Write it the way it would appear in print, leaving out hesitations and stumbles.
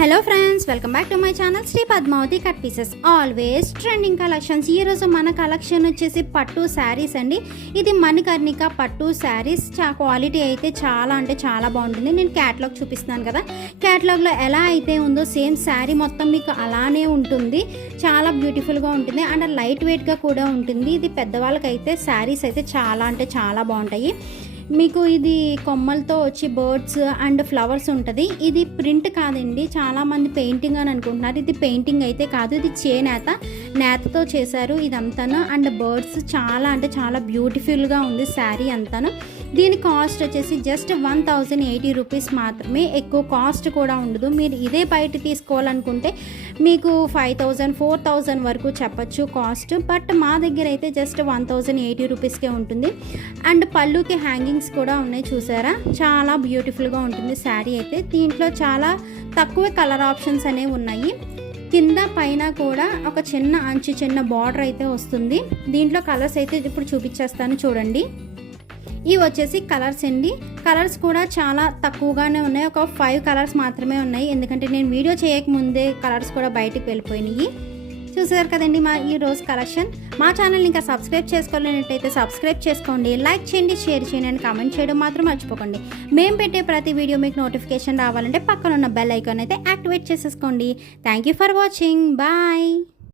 Hello friends, welcome back to my channel Shri Padmavati cut pieces. Always trending collections. ఈరోజు మన collection వచ్చేసి పట్టు శారీస్ అండి. ఇది మణికర్ణిక పట్టు శారీస్. క్వాలిటీ అయితే చాలా అంటే చాలా బాగుంటుంది. నేను క్యాటలాగ్ చూపిస్తున్నాను కదా, క్యాటలాగ్లో ఎలా అయితే ఉందో సేమ్ శారీ మొత్తం మీకు అలానే ఉంటుంది. చాలా బ్యూటిఫుల్గా ఉంటుంది అండ్ లైట్ వెయిట్గా కూడా ఉంటుంది. ఇది పెద్దవాళ్ళకైతే శారీస్ అయితే చాలా అంటే చాలా బాగుంటాయి. మీకు ఇది కొమ్మలతో వచ్చి బర్డ్స్ అండ్ ఫ్లవర్స్ ఉంటుంది. ఇది ప్రింట్ కాదండి, చాలామంది పెయింటింగ్ అని అనుకుంటున్నారు. ఇది పెయింటింగ్ అయితే కాదు, ఇది నేతతో చేశారు ఇదంతాను. అండ్ బర్డ్స్ చాలా అంటే చాలా బ్యూటిఫుల్గా ఉంది శారీ అంతాను. దీని కాస్ట్ వచ్చేసి జస్ట్ 1080 రూపీస్ మాత్రమే. ఎక్కువ కాస్ట్ కూడా ఉండదు. మీరు ఇదే బయట తీసుకోవాలనుకుంటే మీకు 5000 4000 వరకు చెప్పచ్చు కాస్ట్. బట్ మా దగ్గర అయితే జస్ట్ 1080 రూపీస్కే ఉంటుంది. అండ్ పళ్ళుకి హ్యాంగింగ్స్ కూడా ఉన్నాయి, చూసారా? చాలా బ్యూటిఫుల్గా ఉంటుంది శారీ అయితే. దీంట్లో చాలా తక్కువ కలర్ ఆప్షన్స్ అనేవి ఉన్నాయి. కింద పైన కూడా ఒక చిన్న బార్డర్ అయితే వస్తుంది. దీంట్లో కలర్స్ అయితే ఇప్పుడు చూపించేస్తాను, చూడండి. ఇవి వచ్చేసి కలర్స్ అండి. కలర్స్ కూడా చాలా తక్కువగానే ఉన్నాయి. ఒక 5 కలర్స్ మాత్రమే ఉన్నాయి, ఎందుకంటే నేను వీడియో చేయకముందే కలర్స్ కూడా బయటికి వెళ్ళిపోయినాయి. చూసారు కదండి మా ఈ రోజు కలెక్షన్. మా ఛానల్ని ఇంకా సబ్స్క్రైబ్ చేసుకోలేనట్టయితే సబ్స్క్రైబ్ చేసుకోండి, లైక్ చేయండి, షేర్ చేయండి అండ్ కామెంట్ చేయడం మాత్రం మర్చిపోకండి. మేము పెట్టే ప్రతి వీడియో మీకు నోటిఫికేషన్ రావాలంటే పక్కన ఉన్న బెల్ ఐకాన్ అయితే యాక్టివేట్ చేసేసుకోండి. Thank you for watching. Bye.